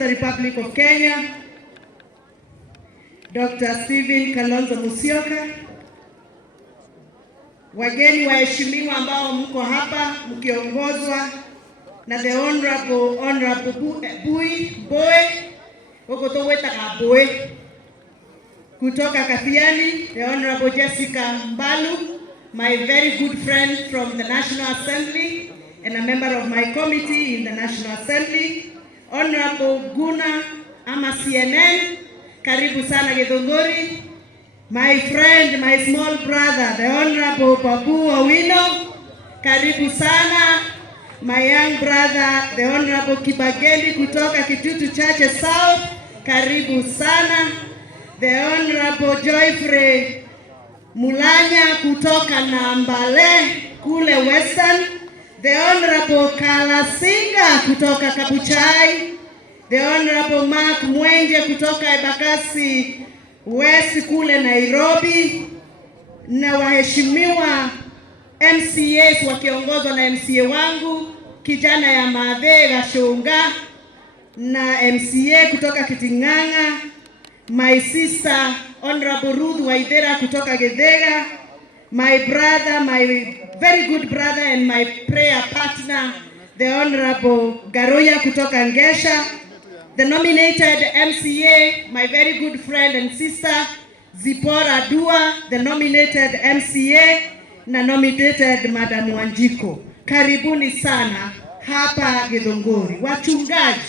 The Republic of Kenya, Dr. Stephen Kalonzo Musyoka, wageni waheshimiwa ambao mko hapa mkiongozwa na the honorable Boy kutoka Kathiani, the honorable Jessica Mbalu, my very good friend from the National Assembly and a member of my committee in the National Assembly, Honorable Guna ama CNN, karibu sana Githunguri. My friend, my small brother, the Honorable Babu Owino, karibu sana. My young brother, the Honorable Kibageni kutoka Kitutu Chache South, karibu sana. The Honorable Joyfrey Mulanya kutoka Nambale kule Western. The Honorable Kalasinga kutoka Kabuchai. The Honorable Mark Mwenje kutoka Embakasi West kule Nairobi. Na waheshimiwa MCAs wakiongozwa na MCA wangu kijana ya Mathe Gashonga na MCA kutoka Kiting'ang'a, my sister Honorable Ruth Waithera kutoka Githega, my brother, my very good brother and my prayer partner, the Honorable Garoya kutoka Ngesha, the nominated MCA, my very good friend and sister Zipora Dua, the nominated MCA na nominated Madam Wanjiko. Karibuni sana hapa Githunguri. Wachungaji,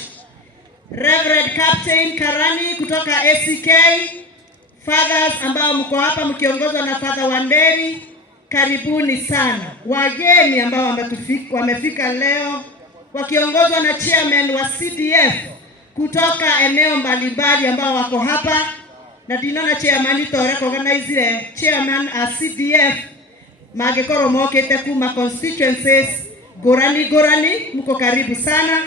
Reverend Captain Karani kutoka ACK, fathers ambao mko hapa mkiongozwa na Father Wanderi, karibuni sana. Wageni ambao wamefika leo wakiongozwa na chairman wa CDF kutoka eneo mbalimbali ambao wako hapa, na dinona chairman tore organize chairman a CDF magekoro mokete kuma constituencies gorani mko karibu sana.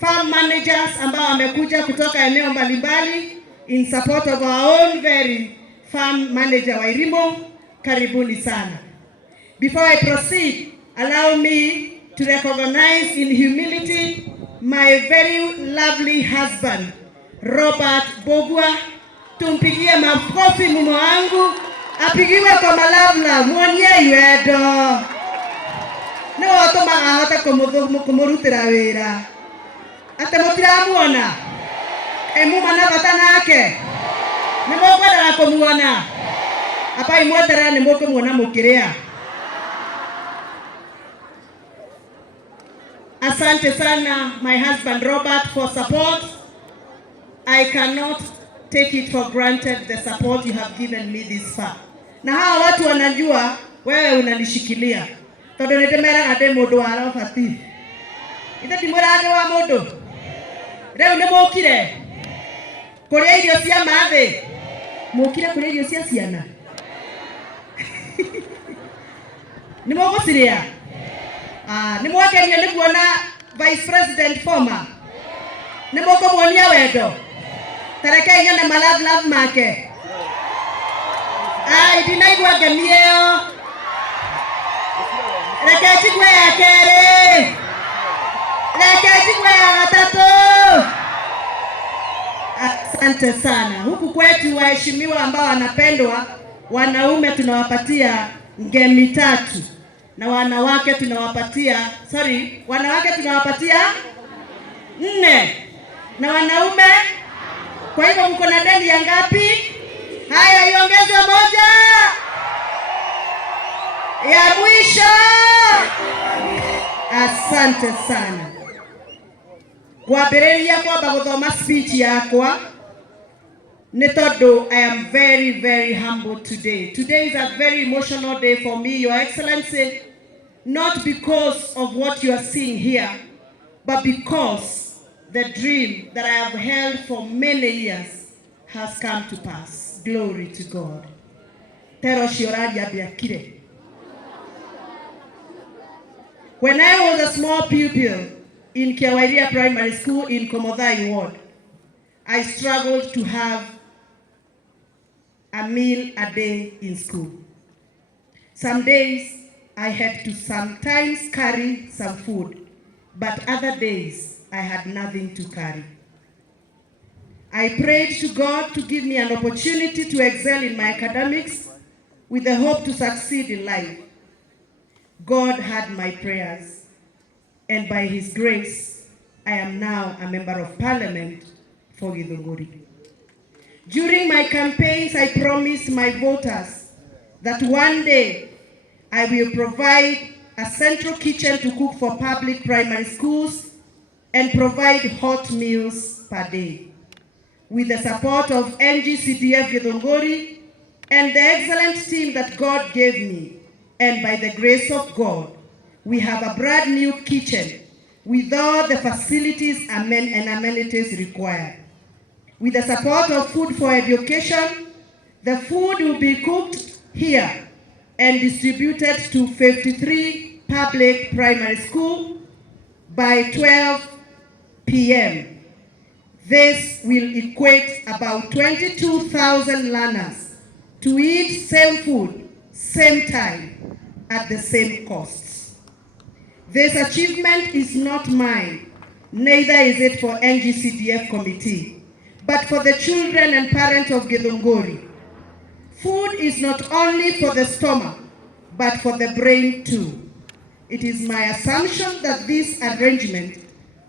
Farm managers ambao wamekuja kutoka eneo mbalimbali in support of our own very farm manager Wairimo, karibuni sana. Before I proceed, allow me to recognize in humility my very lovely husband Robert Bogwa. Tumpigie makofi mume wangu, apigiwe kwa malabla mwonye yedo ne wato magahota kumurutira wira atemotira muona emumana batanake ne mokwenda kumuona apa imwetera ne mokumuona mukiria. Asante sana my husband Robert for support. I cannot take it for granted the support you have given me this far. Na hawa watu wanajua wewe unanishikilia. Todo netemera ade modo wala fati. Ita timora ade wa modo. Leo ne mokire. Korea irio cia mathe. Mokire korea irio cia ciana. Ni mogociria. Ni mwakenio ni kuona Vice President former. Ni mokomuonia wendo. Tareke nyone love make. Ai dinaigwa gamieo. Reke chigwe ya kere. Reke chigwe ya gatatu. Asante sana. Huku kwetu waheshimiwa ambao wanapendwa, wanaume tunawapatia ngemi 3 na wanawake tunawapatia 4 na wanaume. Kwa hivyo mko na deni ya ngapi? Haya, iongezwe 1 ya mwisho. Asante sana. Kwabereria kwamba guthoma speech yakwa ni tondu I am very very humble today. Today is a very emotional day for me, Your Excellency, not because of what you are seeing here, but because the dream that I have held for many years has come to pass. Glory to God. When I was a small pupil in Kiawairia Primary School in Komodhai Ward, I struggled to have a meal a day in school. Some days I had to sometimes carry some food, but other days I had nothing to carry. I prayed to God to give me an opportunity to excel in my academics with the hope to succeed in life. God heard my prayers, and by His grace, I am now a member of Parliament for Githunguri. During my campaigns, I promised my voters that one day I will provide a central kitchen to cook for public primary schools and provide hot meals per day. With the support of NGCDF Githunguri and the excellent team that God gave me, and by the grace of God, we have a brand new kitchen with all the facilities and amenities required. With the support of Food for Education, the food will be cooked here and distributed to 53 public primary schools by 12 p.m. This will equate about 22,000 learners to eat same food, same time, at the same costs. This achievement is not mine, neither is it for NGCDF committee, but for the children and parents of Githunguri. Food is not only for the stomach, but for the brain too. It is my assumption that this arrangement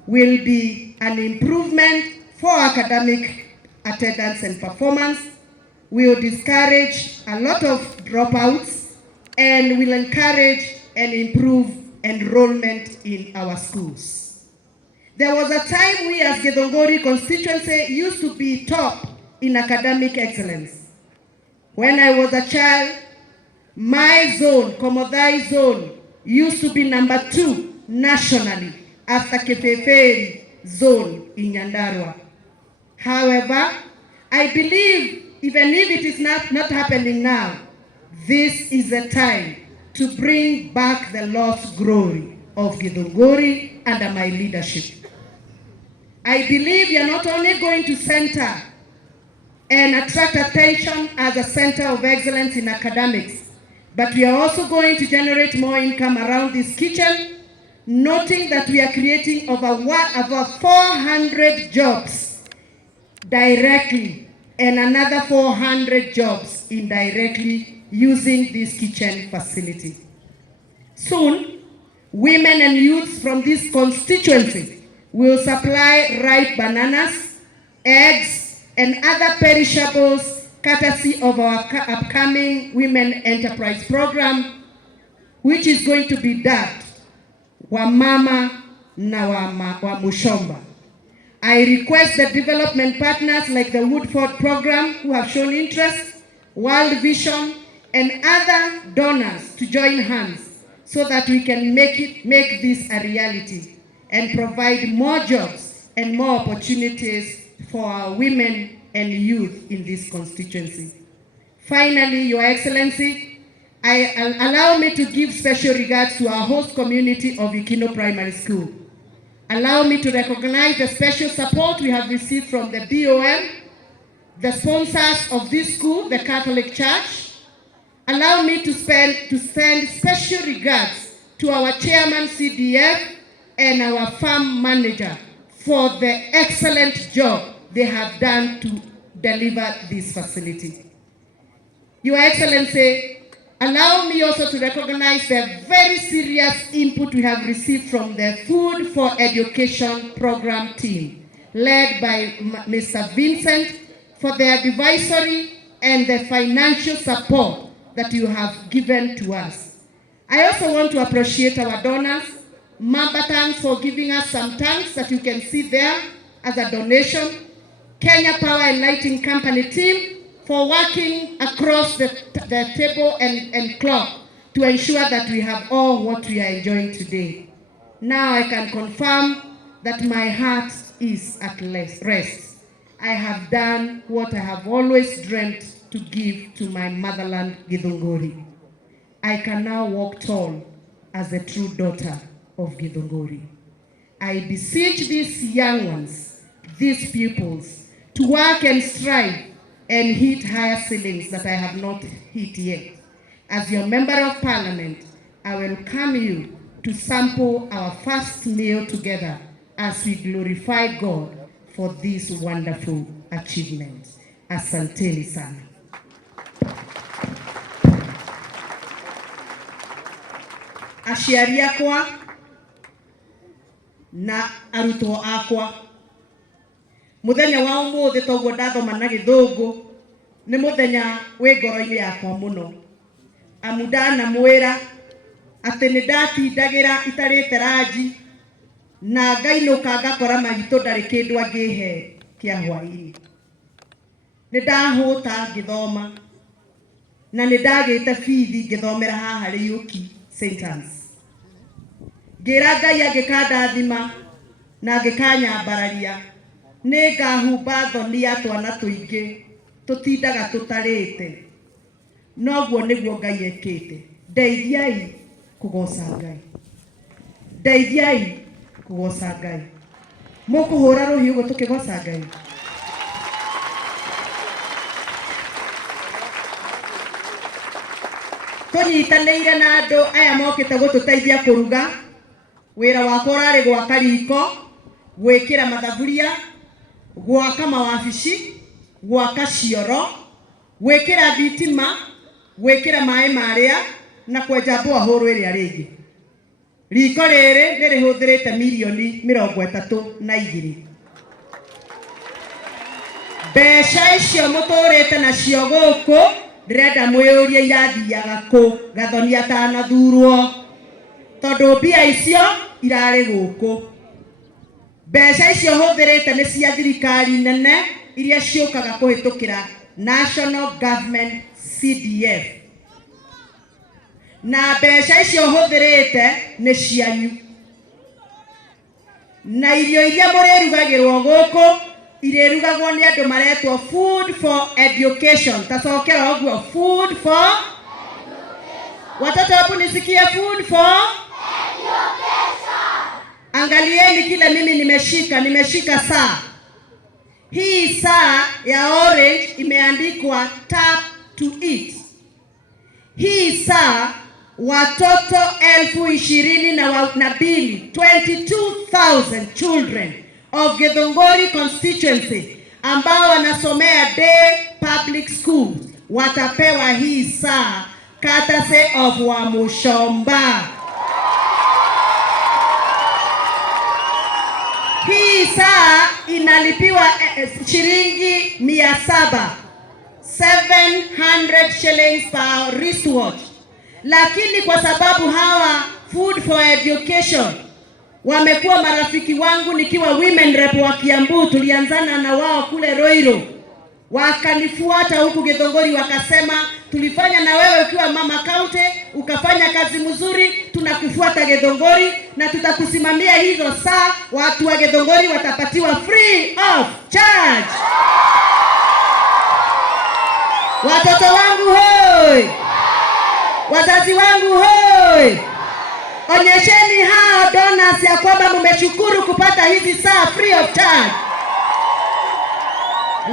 will be an improvement for academic attendance and performance, will discourage a lot of dropouts, and will encourage and improve enrollment in our schools. There was a time we as Githunguri constituency used to be top in academic excellence. When I was a child, my zone, Komodhai zone, used to be number 2 nationally after Kefeferi zone in Nyandarua. However, I believe even if it is not happening now, this is the time to bring back the lost glory of Githunguri under my leadership. I believe we are not only going to center and attract attention as a center of excellence in academics, but we are also going to generate more income around this kitchen, noting that we are creating over 400 jobs directly and another 400 jobs indirectly using this kitchen facility. Soon, women and youths from this constituency will supply ripe bananas, eggs, and other perishables courtesy of our upcoming Women Enterprise Program, which is going to be dubbed Wamama na wa Mushomba. I request the development partners like the Woodford Program who have shown interest, World Vision, and other donors to join hands so that we can make this a reality and provide more jobs and more opportunities for our women and youth in this constituency. Finally, Your Excellency, allow me to give special regards to our host community of Ikino Primary School. Allow me to recognize the special support we have received from the BOM, the sponsors of this school, the Catholic Church. Allow me to send special regards to our chairman CDF and our farm manager for the excellent job they have done to deliver this facility. Your Excellency, allow me also to recognize the very serious input we have received from the Food for Education program team, led by Mr. Vincent, for their advisory and the financial support that you have given to us. I also want to appreciate our donors, Mamba Tanks, for giving us some tanks that you can see there as a donation, Kenya Power and Lighting Company team for working across the table and clock to ensure that we have all what we are enjoying today. Now I can confirm that my heart is at rest. I have done what I have always dreamt to give to my motherland, Githunguri. I can now walk tall as a true daughter of Githunguri. I beseech these young ones, these pupils, to work and strive and hit higher ceilings that I have not hit yet. As your member of parliament, I welcome you to sample our first meal together as we glorify God for this wonderful achievement. Asanteni sana. Aciari akwa na arutwo akwa, muthenya wa umuthi toguo ndathoma na Githungu ni muthenya wi ngoro-ini yakwa muno, amu ndanamwira ati ni ndatindagira itarite ranji na ngainuka ngakora magitu ndari kindu angihe kia hwaini. Ni ndahuta ngithoma na ni ndagite bithi ngithomera haha Riuki St. Anne's. Ngira Ngai angikandathima na angikanyambararia ni ngahumba thoni ya twana tuingi tutindaga tutarite, noguo niguo Ngai ekite. Ndeithiai kugoca Ngai, ndeithiai kugoca Ngai. Mukuhura ruhiu uguo tukigoca Ngai? Tunyitanĩire na andu aya mokite gututeithia kuruga. Wira wakwa urari gwaka riko, gwikira mathaburia, gwaka mawabici, gwaka cioro, gwikira thitima, gwikira mai maria na kwenja borehole iria ringi. Riko riri nirihuthirite milioni 32. Mbeca icio muturite nacio guku ndirenda mwiyurie irathiaga ku Gathoni atanathurwo, tondu mbia icio irari guku. Mbeca icio huthirite ni cia thirikari nene iria ciukaga kuhitukira National Government CDF, na mbeca icio huthirite ni cianyu. Na irio iria murirugagirwo guku irirugagwo ni andu maretwo Food for Education. Tacokera uguo, Food for Education. Watoto hapo nisikie, Food for Education. Angalieni kile mimi nimeshika saa. Hii saa ya orange imeandikwa tap to eat. Hii saa watoto 22,000 22,000 children of Githunguri constituency ambao wanasomea day public schools watapewa hii saa courtesy of Wamuchomba. Hii saa inalipiwa shilingi 700, 700 shillings per wristwatch. Lakini kwa sababu hawa Food for Education wamekuwa marafiki wangu nikiwa women rep wa Kiambu, tulianzana na wao kule Roiro, wakanifuata huku Githunguri wakasema tulifanya na wewe ukiwa mama county ukafanya kazi mzuri, tunakufuata Githunguri na tutakusimamia hizo saa. Watu wa Githunguri watapatiwa free of charge. Watoto wangu hoi, wazazi wangu hoi, onyesheni hao donors ya kwamba mmeshukuru kupata hizi saa free of charge.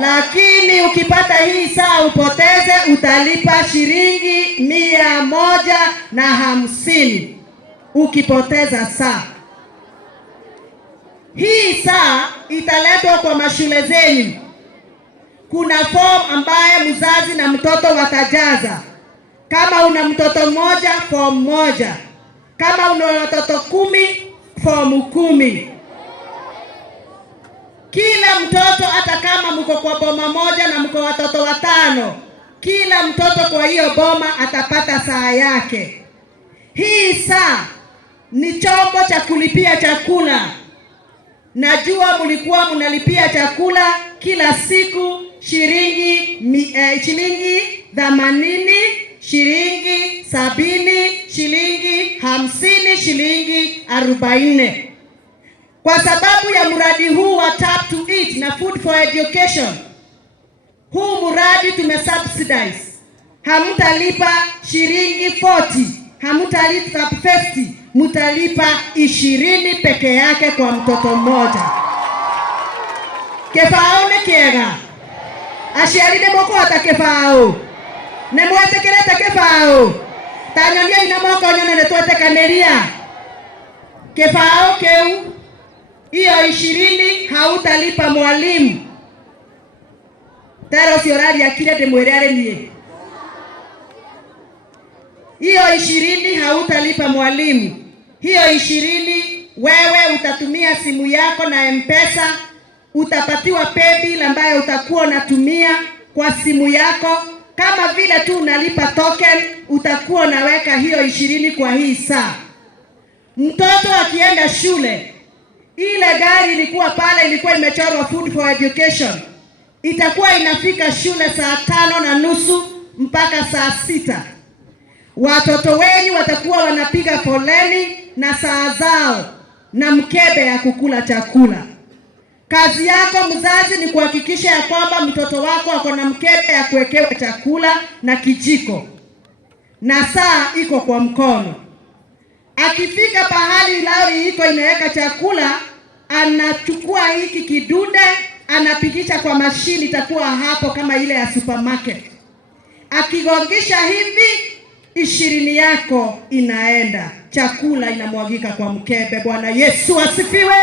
Lakini ukipata hii saa upoteze, utalipa shilingi 150 ukipoteza saa. Hii saa italetwa kwa mashule zenyu. Kuna form ambaye mzazi na mtoto watajaza. Kama una mtoto mmoja, form moja. Kama una watoto 10, form 10. Kila mtoto, hata kama mko kwa boma moja na mko watoto 5, kila mtoto kwa hiyo boma atapata saa yake. Hii saa ni chombo cha kulipia chakula. Najua mlikuwa mnalipia chakula kila siku shilingi 80, shilingi 70, shilingi 50, shilingi 40. Kwa sababu ya mradi huu wa Tap to Eat na Food for Education, huu mradi tumesubsidize. Hamtalipa shilingi 40, hamtalipa 50, mtalipa 20 peke yake kwa mtoto mmoja. Kefao ni kiega. Aciari ne moko ata kefao. Ne mwetekerete kefao. Tanyonia ina moko nyone ne twetekaniria. Kefao keu Hiyo 20 hautalipa mwalimu. Taro siorari akire de mwerere nie. Hiyo 20 hautalipa mwalimu. Hiyo 20 wewe utatumia simu yako na M-Pesa, utapatiwa paybill ambayo utakuwa unatumia kwa simu yako. Kama vile tu unalipa token, utakuwa unaweka hiyo 20 kwa hii saa. Mtoto akienda shule, ile gari ilikuwa pale ilikuwa imechorwa food for education. Itakuwa inafika shule saa 5:30 mpaka saa 6. Watoto wengi watakuwa wanapiga foleni na saa zao na mkebe ya kukula chakula. Kazi yako mzazi ni kuhakikisha ya kwamba mtoto wako ako na mkebe ya kuwekewa chakula na kijiko. Na saa iko kwa mkono. Akifika pahali lori iko inaweka chakula, anachukua hiki kidude, anapigisha kwa mashini itakuwa hapo kama ile ya supermarket. Akigongisha hivi 20 yako inaenda. Chakula inamwagika kwa mkebe. Bwana Yesu asifiwe.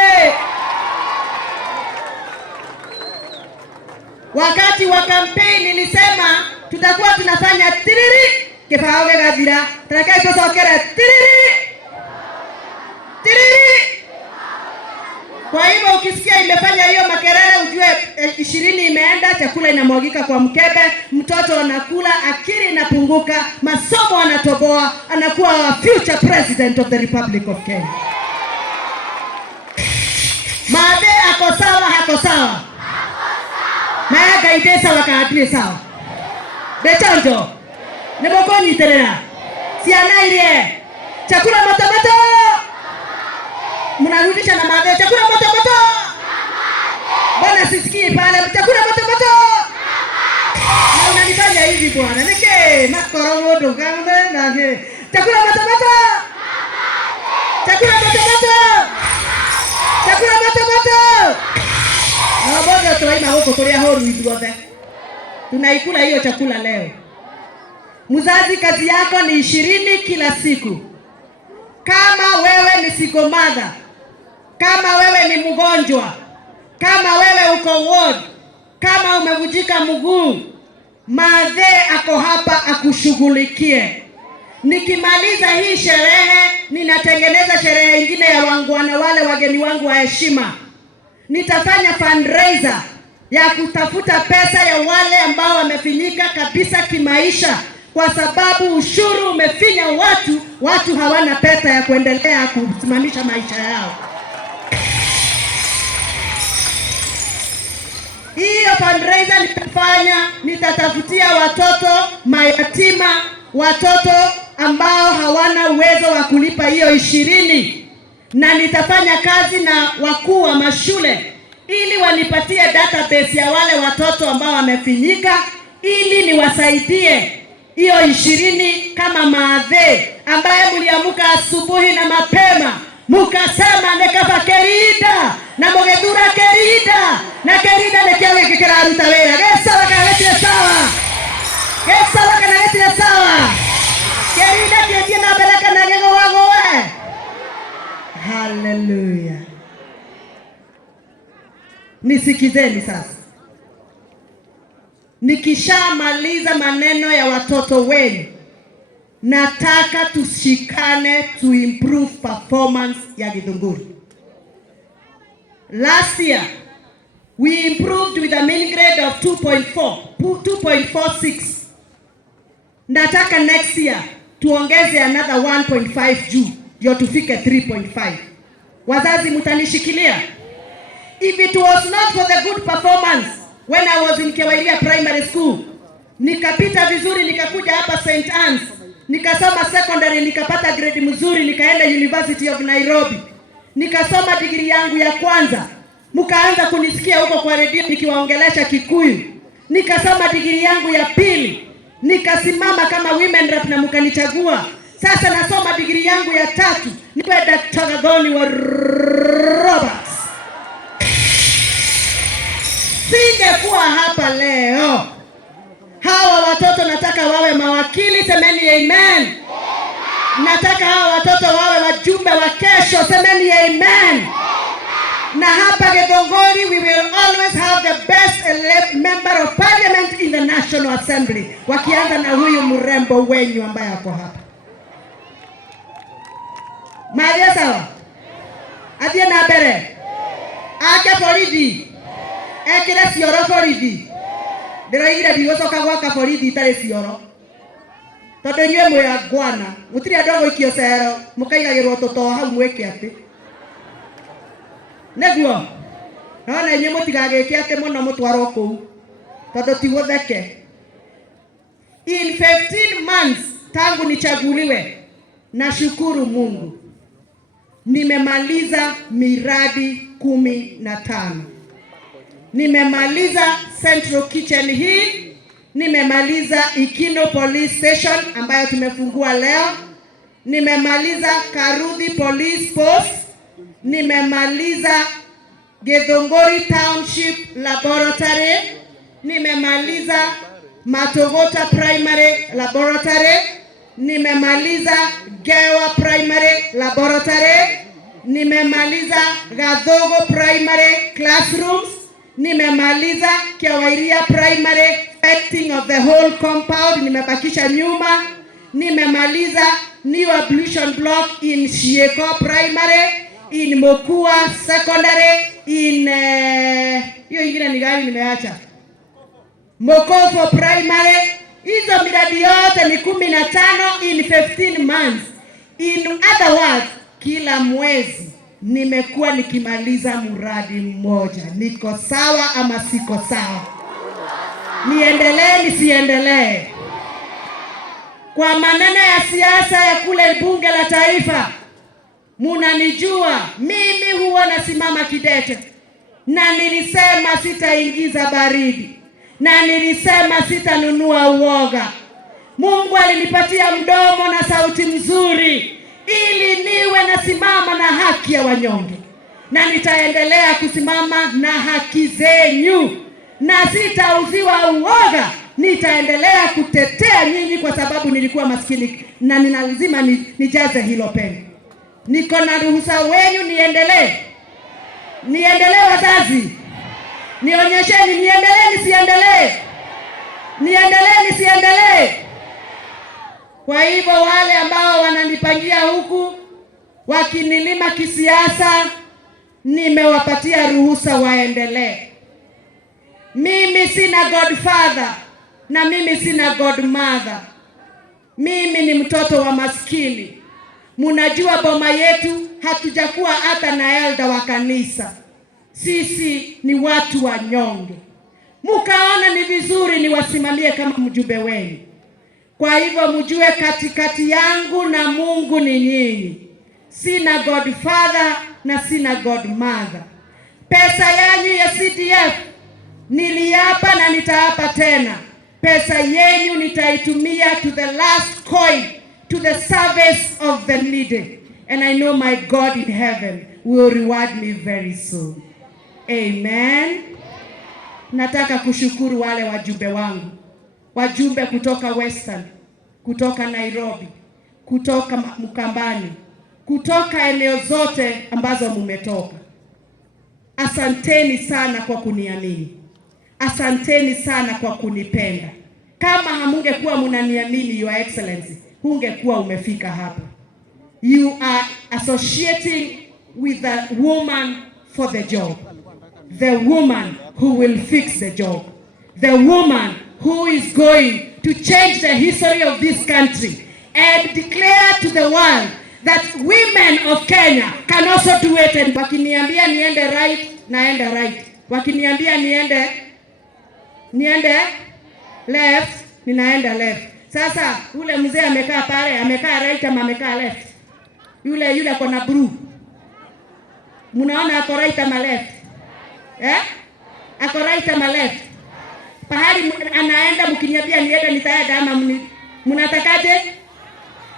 Wakati wa kampeni nilisema tutakuwa tunafanya tiriri kifao gadira. Tarakai kusokera tiriri. Tiriri. Kwa hivyo ukisikia imefanya hiyo makelele ujue 20 imeenda, chakula inamwagika kwa mkebe, mtoto anakula, akili inapunguka, masomo anatoboa, anakuwa future president of the Republic of Kenya. Mabe ako sawa hako sawa? Maya gaide sawa kaadri sawa? Bechonjo, nebokoni terera, siana ilie, chakula moto. Mnarudisha na mabe, chakula moto. Bwana sisikii pale, chakula moto. Na unanifanya hivi bwana, nike makoro doganga na he. Chakula moto. Chakula moto. Na bwana tunaina huko tulia horu hizo wote. Tunaikula hiyo chakula leo. Mzazi kazi yako ni 20 kila siku. Kama wewe ni single mother, kama wewe ni mgonjwa, kama wewe uko ward, kama umevunjika mguu, madhe ako hapa akushughulikie. Nikimaliza hii sherehe, ninatengeneza sherehe nyingine ya wangwana wale wageni wangu wa heshima. Nitafanya fundraiser ya kutafuta pesa ya wale ambao wamefinyika kabisa kimaisha, kwa sababu ushuru umefinya watu hawana pesa ya kuendelea kusimamisha maisha yao. Hiyo fundraiser nitafanya, nitatafutia watoto mayatima, watoto ambao hawana uwezo wa kulipa hiyo 20, na nitafanya kazi na wakuu wa mashule ili wanipatie database ya wale watoto ambao wamefinyika ili niwasaidie. Hiyo 20 kama maadhe ambaye mliamuka asubuhi na mapema mukasema nekapa kerida na mogedura kerida na kerida nekiawe kikiraruta wera gesa wakalete sawa kerida kieti na baraka na ngego wangu we. Hallelujah. Nisikizeni sasa. Nikishamaliza maneno ya watoto wenu, nataka tushikane to improve performance ya Githunguri. Last year we improved with a mean grade of 2.46. Nataka next year tuongeze another 1.5 juu ndio tufike 3.5. Wazazi mtanishikilia? If it was not for the good performance when I was in Kewairia Primary School, nikapita vizuri, nikakuja hapa St. Anne's, nikasoma secondary, nikapata grade mzuri, nikaenda University of Nairobi, nikasoma degree yangu ya kwanza, mkaanza kunisikia huko kwa redio nikiwaongelesha Kikuyu. Nikasoma degree yangu ya pili, nikasimama kama women rep na mkanichagua. Sasa nasoma degree yangu ya 3, niwe Dr. Gathoni wa Roberts. Singekuwa hapa leo. Hawa watoto nataka wawe mawakili, semeni amen. Nataka hawa watoto wawe wajumbe wa kesho, semeni amen. Na hapa Githunguri, we will always have the best member of parliament in the National Assembly. Wakianza na huyu mrembo wenyu ambaye ako hapa. Maria sawa? Atie na mbere. Ake borithi. Ekire cioro borithi. Ndĩroigire ndigũcoka gwaka borithi itarĩ cioro. Tondũ inyuĩ mwĩ angwana. Mũtirĩ andũ gũikio cero. Mũkaigagĩrwo tũtoo hau mwĩke atĩ. Neguo. Naona inyuĩ mũtigagĩke atĩ mũno mũtwarwo kũu. Tondũ ti gũtheke. In 15 months tangu nichaguliwe, nashukuru Mungu, nimemaliza miradi 15. Nimemaliza Central Kitchen hii, nimemaliza Ikino Police Station ambayo tumefungua leo, nimemaliza Karuthi Police Post, nimemaliza Githunguri Township Laboratory, nimemaliza Matogota Primary Laboratory, nimemaliza Gewa Primary Laboratory, nimemaliza Gathogo Primary Classrooms, nimemaliza Kiawairia Primary Acting of the whole compound, nimebakisha nyuma, nimemaliza New Ablution Block in Shieko Primary, in Mokua Secondary, in hiyo ingine ni gani nimeacha? Mokofo Primary. Hizo miradi yote ni 15 in 15 months. In other words, kila mwezi nimekuwa nikimaliza mradi mmoja. Niko sawa ama siko sawa? Niendelee nisiendelee? Kwa maneno ya siasa ya kule bunge la taifa, munanijua mimi huwa nasimama kidete, na nilisema sitaingiza baridi, na nilisema sitanunua uoga. Mungu alinipatia mdomo na sauti mzuri ili niwe nasimama na haki ya wanyonge, na nitaendelea kusimama na haki zenyu, na sitauziwa uoga. Nitaendelea kutetea nyinyi kwa sababu nilikuwa maskini na lazima nijaze hilo pengo. Niko na ruhusa wenu niendelee? Niendelee wazazi? Nionyesheni niendelee nisiendelee? Niendelee nisiendelee? Kwa hivyo wale ambao wananipangia huku wakinilima kisiasa, nimewapatia ruhusa waendelee. Mimi sina godfather na mimi sina godmother. Mimi ni mtoto wa maskini. Munajua boma yetu hatujakuwa hata na elda wa kanisa. Sisi ni watu wanyonge. Mukaona ni vizuri niwasimamie kama mjumbe wenu. Kwa hivyo mjue katikati yangu na Mungu ni nyinyi. Sina godfather na sina godmother. Pesa yanyu ya CDF niliapa na nitaapa tena. Pesa yenu nitaitumia to the last coin, to the service of the needy. And I know my God in heaven will reward me very soon. Amen. Nataka kushukuru wale wajumbe wangu. Wajumbe kutoka Western, kutoka Nairobi, kutoka Mkambani, kutoka eneo zote ambazo mumetoka. Asanteni sana kwa kuniamini. Asanteni sana kwa kunipenda. Kama hamungekuwa mnaniamini, Your Excellency, hungekuwa umefika hapa. You are associating with the woman for the job. The woman who will fix the job. The woman who is going to change the history of this country and declare to the world that women of Kenya can also do it. And wakiniambia niende right, naenda right. Wakiniambia niende left, ninaenda left. Sasa ule mzee amekaa pale, amekaa right ama amekaa left? Yule kona blue. Munaona ako right ama left? Ako right ama left? Pahali anaenda mkiniambia niende nitaenda ama mnatakaje?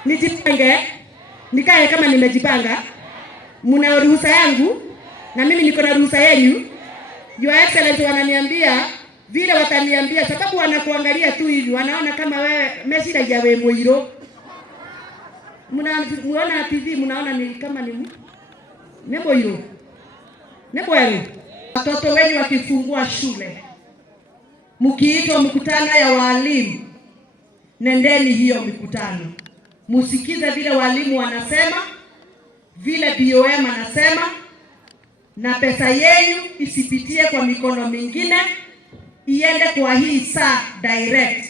Nijipange? Nikae kama nimejipanga? Muna ruhusa yangu na mimi niko na ruhusa yenu. Your Excellency wananiambia vile wataniambia, sababu wanakuangalia tu hivi, wanaona kama wewe mesira ya wewe moiro. Muona TV, munaona ni kama ni moiro. kweli. Watoto wenyu wakifungua shule, mkiitwa mkutano ya walimu, nendeni hiyo mikutano, musikize vile walimu wanasema, vile BOM anasema, na pesa yenu isipitie kwa mikono mingine, iende kwa hii saa direct.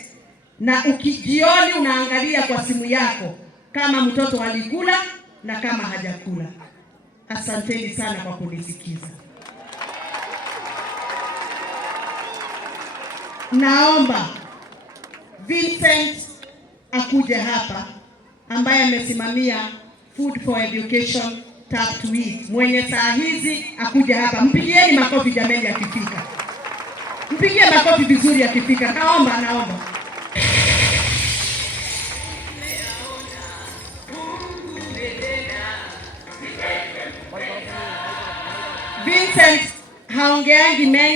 Na ukijioni unaangalia kwa simu yako kama mtoto alikula na kama hajakula. Asanteni sana kwa kunisikiza. Naomba Vincent akuje hapa, ambaye amesimamia Food for Education Tap to Eat. Mwenye saa hizi akuje hapa. Mpigieni makofi jameni akifika. Mpigie makofi vizuri akifika. Naomba. Vincent haongeangi mengi.